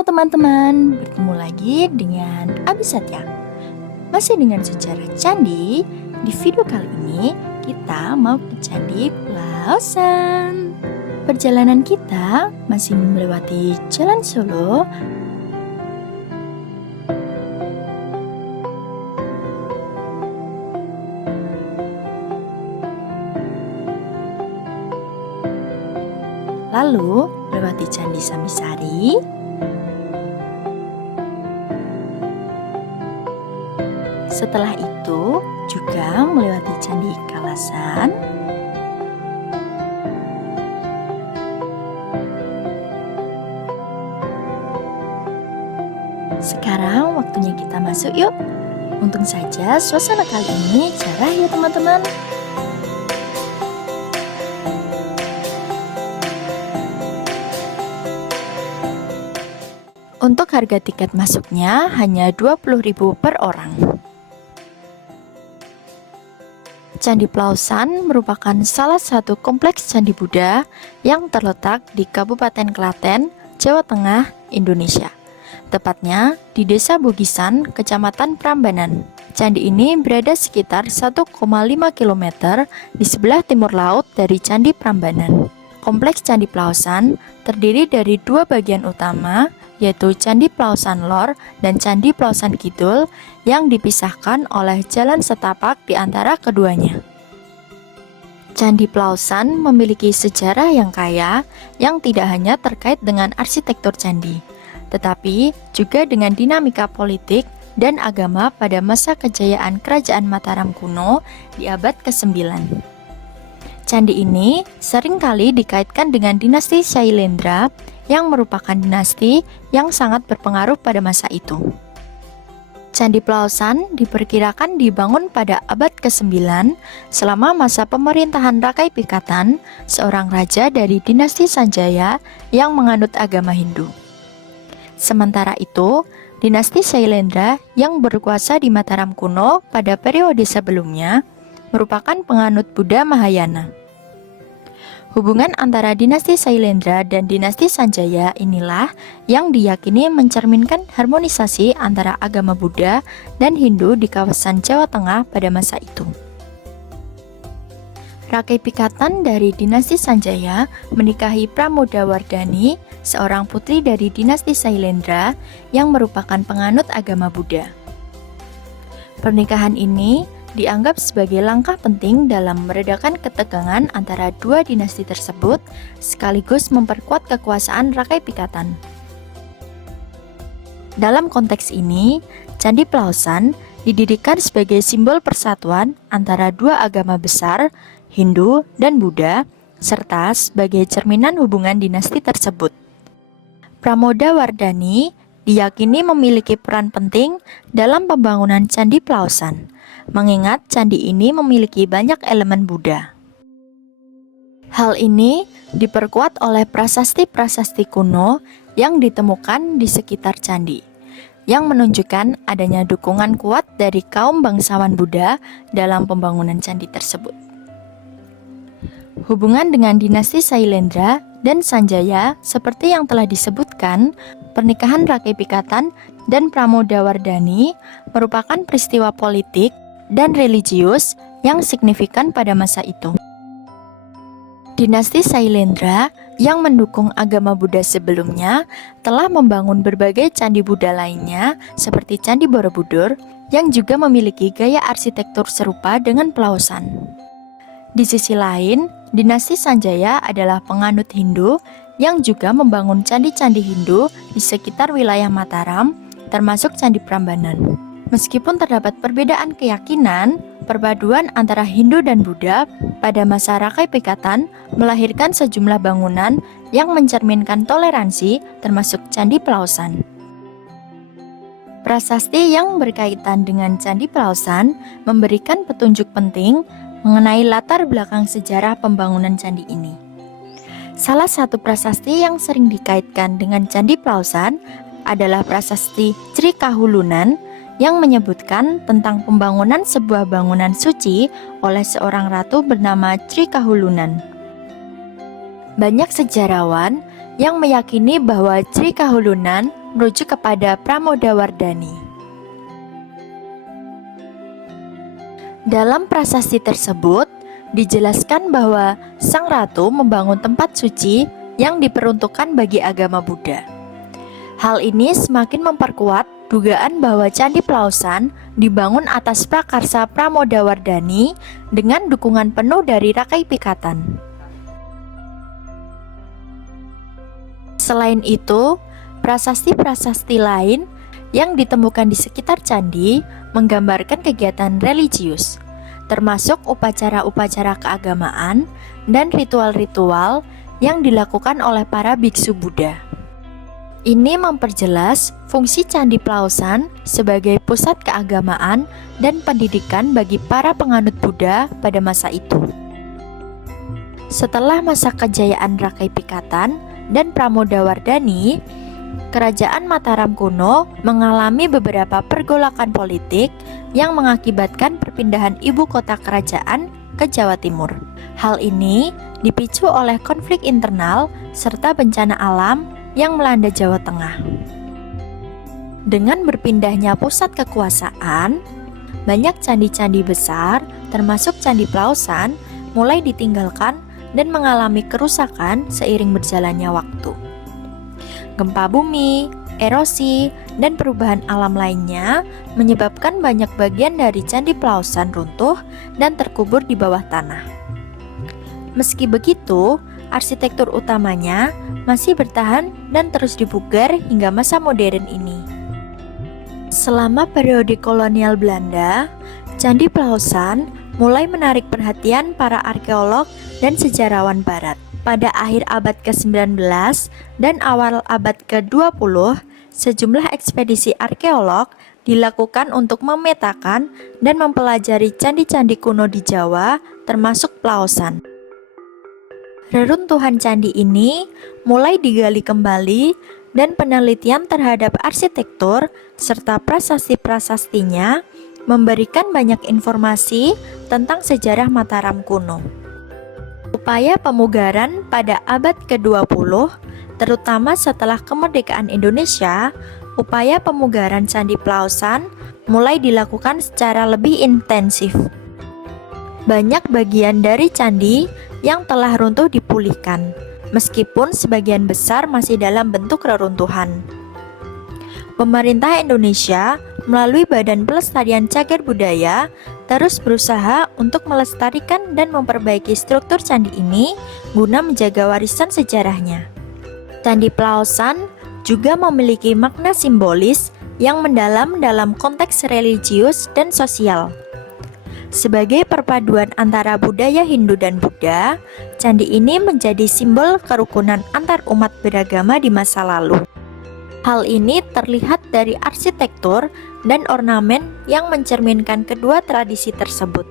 Halo teman-teman, bertemu lagi dengan Abi Satya. Masih dengan sejarah candi. Di video kali ini kita mau ke Candi Plausan. Perjalanan kita masih melewati Jalan Solo. Lalu melewati Candi Sambisari. Setelah itu juga melewati Candi Kalasan. Sekarang waktunya kita masuk yuk. Untung saja suasana kali ini cerah ya teman-teman. Untuk harga tiket masuknya hanya 20.000 per orang. Candi Plausan merupakan salah satu kompleks candi Buddha yang terletak di Kabupaten Klaten, Jawa Tengah, Indonesia. Tepatnya di Desa Bugisan, Kecamatan Prambanan. Candi ini berada sekitar 1,5 km di sebelah timur laut dari Candi Prambanan. Kompleks Candi Plausan terdiri dari dua bagian utama, yaitu Candi Plausan Lor dan Candi Plausan Kidul yang dipisahkan oleh jalan setapak di antara keduanya. Candi Plausan memiliki sejarah yang kaya yang tidak hanya terkait dengan arsitektur candi, tetapi juga dengan dinamika politik dan agama pada masa kejayaan Kerajaan Mataram kuno di abad ke-9. Candi ini seringkali dikaitkan dengan dinasti Shailendra yang merupakan dinasti yang sangat berpengaruh pada masa itu. Candi Plausan diperkirakan dibangun pada abad ke-9 selama masa pemerintahan Rakai Pikatan, seorang raja dari dinasti Sanjaya yang menganut agama Hindu. Sementara itu, dinasti Shailendra yang berkuasa di Mataram kuno pada periode sebelumnya merupakan penganut Buddha Mahayana. Hubungan antara dinasti Shailendra dan dinasti Sanjaya inilah yang diyakini mencerminkan harmonisasi antara agama Buddha dan Hindu di kawasan Jawa Tengah pada masa itu. Rakai Pikatan dari dinasti Sanjaya menikahi Pramodawardhani, seorang putri dari dinasti Shailendra yang merupakan penganut agama Buddha. Pernikahan ini dianggap sebagai langkah penting dalam meredakan ketegangan antara dua dinasti tersebut, sekaligus memperkuat kekuasaan Rakai Pikatan. Dalam konteks ini, Candi Plausan didirikan sebagai simbol persatuan antara dua agama besar, Hindu dan Buddha, serta sebagai cerminan hubungan dinasti tersebut. Pramodawardhani diyakini memiliki peran penting dalam pembangunan Candi Plausan, mengingat candi ini memiliki banyak elemen Buddha. Hal ini diperkuat oleh prasasti-prasasti kuno yang ditemukan di sekitar candi, yang menunjukkan adanya dukungan kuat dari kaum bangsawan Buddha dalam pembangunan candi tersebut. Hubungan dengan dinasti Shailendra dan Sanjaya seperti yang telah disebutkan, pernikahan Rakai Pikatan dan Pramodawardhani merupakan peristiwa politik dan religius yang signifikan pada masa itu. Dinasti Shailendra yang mendukung agama Buddha sebelumnya telah membangun berbagai candi Buddha lainnya seperti Candi Borobudur yang juga memiliki gaya arsitektur serupa dengan Plausan. Di sisi lain, dinasti Sanjaya adalah penganut Hindu yang juga membangun candi-candi Hindu di sekitar wilayah Mataram, termasuk Candi Prambanan. Meskipun terdapat perbedaan keyakinan, perpaduan antara Hindu dan Buddha pada masa Rakai Pikatan melahirkan sejumlah bangunan yang mencerminkan toleransi, termasuk Candi Plausan. Prasasti yang berkaitan dengan Candi Plausan memberikan petunjuk penting mengenai latar belakang sejarah pembangunan candi ini. Salah satu prasasti yang sering dikaitkan dengan Candi Plausan adalah prasasti Crikahulunan yang menyebutkan tentang pembangunan sebuah bangunan suci oleh seorang ratu bernama Crikahulunan. Banyak sejarawan yang meyakini bahwa Crikahulunan merujuk kepada Pramodawardhani. Dalam prasasti tersebut, dijelaskan bahwa sang ratu membangun tempat suci yang diperuntukkan bagi agama Buddha. Hal ini semakin memperkuat dugaan bahwa Candi Plausan dibangun atas prakarsa Pramodawardhani dengan dukungan penuh dari Rakai Pikatan. Selain itu, prasasti-prasasti lain yang ditemukan di sekitar candi menggambarkan kegiatan religius, termasuk upacara-upacara keagamaan dan ritual-ritual yang dilakukan oleh para biksu Buddha. Ini memperjelas fungsi Candi Plausan sebagai pusat keagamaan dan pendidikan bagi para penganut Buddha pada masa itu. Setelah masa kejayaan Rakai Pikatan dan Pramodawardhani, Kerajaan Mataram kuno mengalami beberapa pergolakan politik yang mengakibatkan perpindahan ibu kota kerajaan ke Jawa Timur. Hal ini dipicu oleh konflik internal serta bencana alam yang melanda Jawa Tengah. Dengan berpindahnya pusat kekuasaan, banyak candi-candi besar, termasuk Candi Plausan, mulai ditinggalkan dan mengalami kerusakan seiring berjalannya waktu. Gempa bumi, erosi, dan perubahan alam lainnya menyebabkan banyak bagian dari Candi Plausan runtuh dan terkubur di bawah tanah. Meski begitu, arsitektur utamanya masih bertahan dan terus dipugar hingga masa modern ini. Selama periode kolonial Belanda, Candi Plausan mulai menarik perhatian para arkeolog dan sejarawan barat. Pada akhir abad ke-19 dan awal abad ke-20, sejumlah ekspedisi arkeolog dilakukan untuk memetakan dan mempelajari candi-candi kuno di Jawa, termasuk Plausan. Reruntuhan candi ini mulai digali kembali dan penelitian terhadap arsitektur serta prasasti-prasastinya memberikan banyak informasi tentang sejarah Mataram kuno. Upaya pemugaran pada abad ke-20, terutama setelah kemerdekaan Indonesia, upaya pemugaran Candi Plausan mulai dilakukan secara lebih intensif. Banyak bagian dari candi yang telah runtuh dipulihkan, meskipun sebagian besar masih dalam bentuk reruntuhan. Pemerintah Indonesia melalui Badan Pelestarian Cagar Budaya terus berusaha untuk melestarikan dan memperbaiki struktur candi ini guna menjaga warisan sejarahnya. Candi Plausan juga memiliki makna simbolis yang mendalam dalam konteks religius dan sosial. Sebagai perpaduan antara budaya Hindu dan Buddha, candi ini menjadi simbol kerukunan antar umat beragama di masa lalu. Hal ini terlihat dari arsitektur dan ornamen yang mencerminkan kedua tradisi tersebut.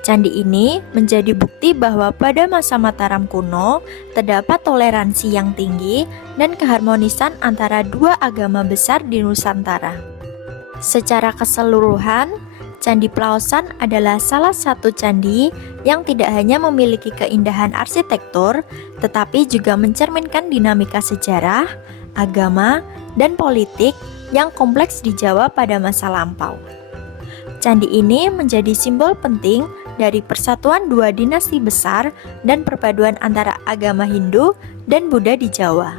Candi ini menjadi bukti bahwa pada masa Mataram kuno terdapat toleransi yang tinggi dan keharmonisan antara dua agama besar di Nusantara. Secara keseluruhan, Candi Plausan adalah salah satu candi yang tidak hanya memiliki keindahan arsitektur, tetapi juga mencerminkan dinamika sejarah, agama, dan politik yang kompleks di Jawa pada masa lampau. Candi ini menjadi simbol penting dari persatuan dua dinasti besar dan perpaduan antara agama Hindu dan Buddha di Jawa.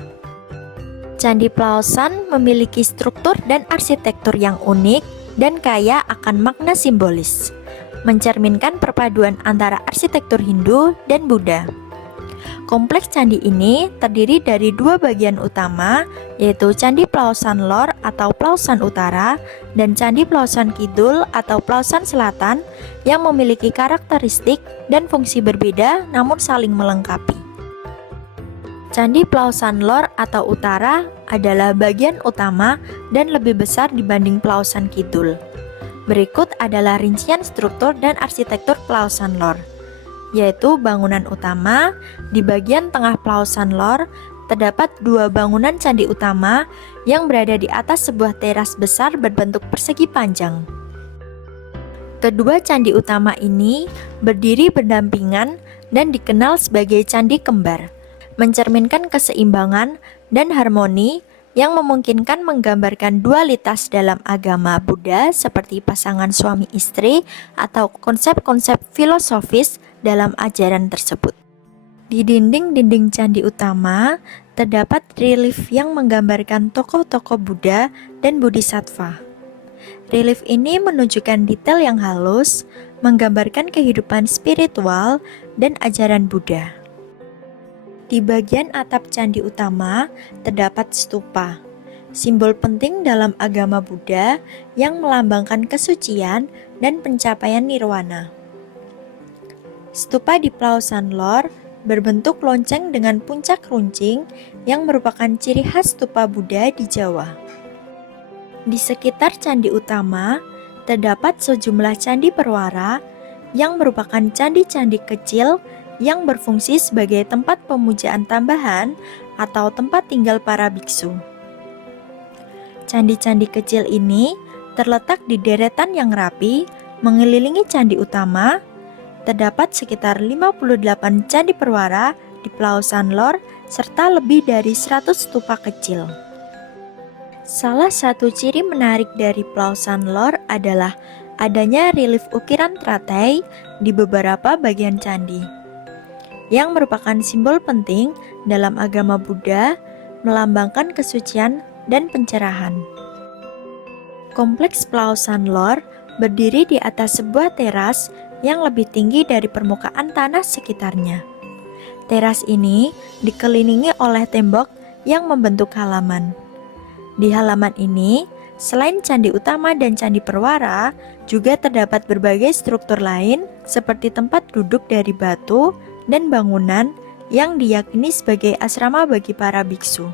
Candi Plausan memiliki struktur dan arsitektur yang unik dan kaya akan makna simbolis, mencerminkan perpaduan antara arsitektur Hindu dan Buddha. Kompleks candi ini terdiri dari dua bagian utama, yaitu Candi Plausan Lor atau Plausan Utara dan Candi Plausan Kidul atau Plausan Selatan yang memiliki karakteristik dan fungsi berbeda namun saling melengkapi. Candi Plausan Lor atau Utara adalah bagian utama dan lebih besar dibanding Plausan Kidul. Berikut adalah rincian struktur dan arsitektur Plausan Lor, yaitu bangunan utama. Di bagian tengah Plausan Lor terdapat dua bangunan candi utama yang berada di atas sebuah teras besar berbentuk persegi panjang. Kedua candi utama ini berdiri berdampingan dan dikenal sebagai candi kembar, mencerminkan keseimbangan dan harmoni yang memungkinkan menggambarkan dualitas dalam agama Buddha seperti pasangan suami istri atau konsep-konsep filosofis dalam ajaran tersebut. Di dinding-dinding candi utama terdapat relief yang menggambarkan tokoh-tokoh Buddha dan Bodhisattva. Relief ini menunjukkan detail yang halus, menggambarkan kehidupan spiritual dan ajaran Buddha. Di bagian atap candi utama terdapat stupa, simbol penting dalam agama Buddha yang melambangkan kesucian dan pencapaian nirwana. Stupa di Pulau Sanlor berbentuk lonceng dengan puncak runcing yang merupakan ciri khas stupa Buddha di Jawa. Di sekitar candi utama terdapat sejumlah candi perwara yang merupakan candi-candi kecil yang berfungsi sebagai tempat pemujaan tambahan atau tempat tinggal para biksu. Candi-candi kecil ini terletak di deretan yang rapi mengelilingi candi utama. Terdapat sekitar 58 candi perwara di Pulau Sanlor serta lebih dari 100 stupa kecil. Salah satu ciri menarik dari Pulau Sanlor adalah adanya relief ukiran teratai di beberapa bagian candi, yang merupakan simbol penting dalam agama Buddha, melambangkan kesucian dan pencerahan. Kompleks Pulau Sanlor berdiri di atas sebuah teras yang lebih tinggi dari permukaan tanah sekitarnya. Teras ini dikelilingi oleh tembok yang membentuk halaman. Di halaman ini, selain candi utama dan candi perwara, juga terdapat berbagai struktur lain seperti tempat duduk dari batu dan bangunan yang diyakini sebagai asrama bagi para biksu.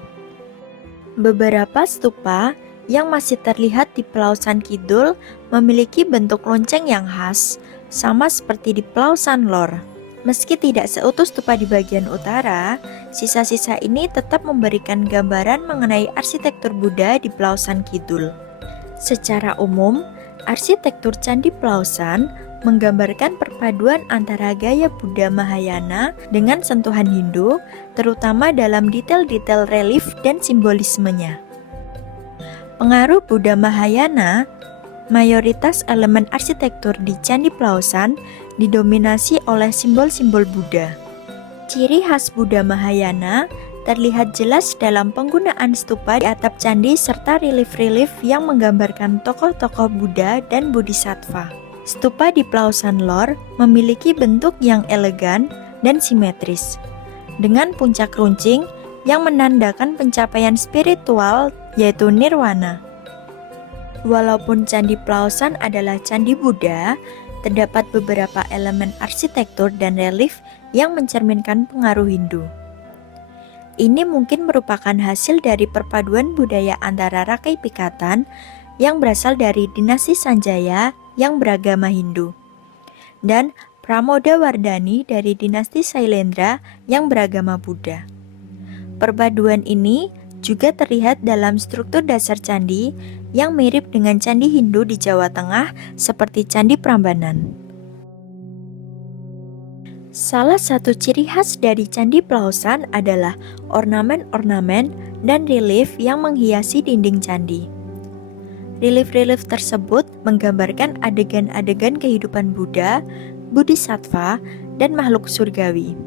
Beberapa stupa yang masih terlihat di Pulau San Kidul memiliki bentuk lonceng yang khas, sama seperti di Pulau Sanlor. Meski tidak seutuh stupa di bagian utara, sisa-sisa ini tetap memberikan gambaran mengenai arsitektur Buddha di Pulau San Kidul. Secara umum, arsitektur Candi Pulau San menggambarkan perpaduan antara gaya Buddha Mahayana dengan sentuhan Hindu, terutama dalam detail-detail relief dan simbolismenya. Pengaruh Buddha Mahayana, mayoritas elemen arsitektur di Candi Pulau San didominasi oleh simbol-simbol Buddha. Ciri khas Buddha Mahayana terlihat jelas dalam penggunaan stupa di atap candi serta relief-relief yang menggambarkan tokoh-tokoh Buddha dan Bodhisattva. Stupa di Pulau Sanlor memiliki bentuk yang elegan dan simetris, dengan puncak runcing yang menandakan pencapaian spiritual yaitu nirwana. Walaupun Candi Pulau San adalah candi Buddha, terdapat beberapa elemen arsitektur dan relief yang mencerminkan pengaruh Hindu. Ini mungkin merupakan hasil dari perpaduan budaya antara Rakai Pikatan yang berasal dari dinasti Sanjaya yang beragama Hindu, dan Pramodawardhani dari dinasti Sailendra yang beragama Buddha. Perpaduan ini juga terlihat dalam struktur dasar candi yang mirip dengan candi Hindu di Jawa Tengah seperti Candi Prambanan. Salah satu ciri khas dari Candi Pulau San adalah ornamen-ornamen dan relief yang menghiasi dinding candi. Relief-relief tersebut menggambarkan adegan-adegan kehidupan Buddha, Bodhisattva, dan makhluk surgawi.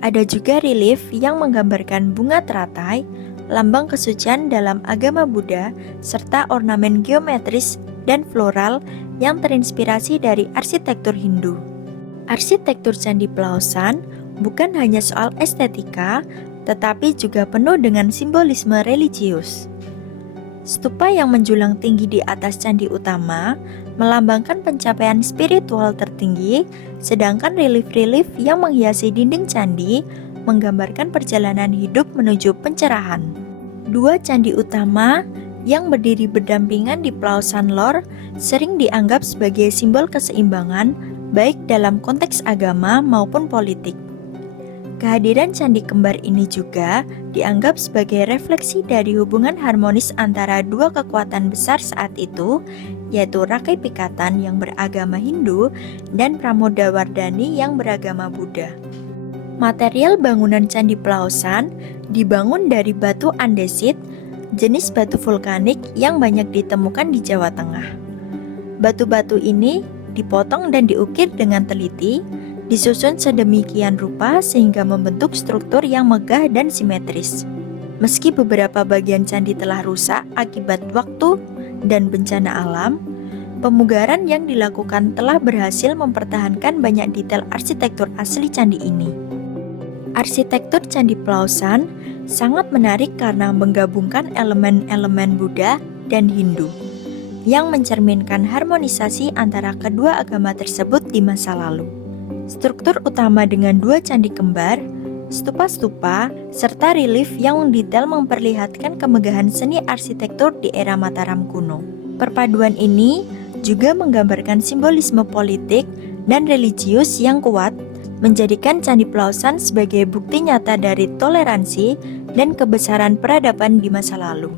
Ada juga relief yang menggambarkan bunga teratai, lambang kesucian dalam agama Buddha, serta ornamen geometris dan floral yang terinspirasi dari arsitektur Hindu. Arsitektur Candi Pulau San bukan hanya soal estetika, tetapi juga penuh dengan simbolisme religius. Stupa yang menjulang tinggi di atas candi utama melambangkan pencapaian spiritual tertinggi, sedangkan relief-relief yang menghiasi dinding candi menggambarkan perjalanan hidup menuju pencerahan. Dua candi utama yang berdiri berdampingan di Pulau Sanlor sering dianggap sebagai simbol keseimbangan baik dalam konteks agama maupun politik. Kehadiran candi kembar ini juga dianggap sebagai refleksi dari hubungan harmonis antara dua kekuatan besar saat itu, yaitu Rakai Pikatan yang beragama Hindu dan Pramodawardhani yang beragama Buddha. Material bangunan Candi Plaosan dibangun dari batu andesit, jenis batu vulkanik yang banyak ditemukan di Jawa Tengah. Batu-batu ini dipotong dan diukir dengan teliti, disusun sedemikian rupa sehingga membentuk struktur yang megah dan simetris. Meski beberapa bagian candi telah rusak akibat waktu dan bencana alam, pemugaran yang dilakukan telah berhasil mempertahankan banyak detail arsitektur asli candi ini. Arsitektur Candi Plaosan sangat menarik karena menggabungkan elemen-elemen Buddha dan Hindu yang mencerminkan harmonisasi antara kedua agama tersebut di masa lalu. Struktur utama dengan dua candi kembar, stupa-stupa, serta relief yang detail memperlihatkan kemegahan seni arsitektur di era Mataram kuno. Perpaduan ini juga menggambarkan simbolisme politik dan religius yang kuat, menjadikan Candi Plaosan sebagai bukti nyata dari toleransi dan kebesaran peradaban di masa lalu.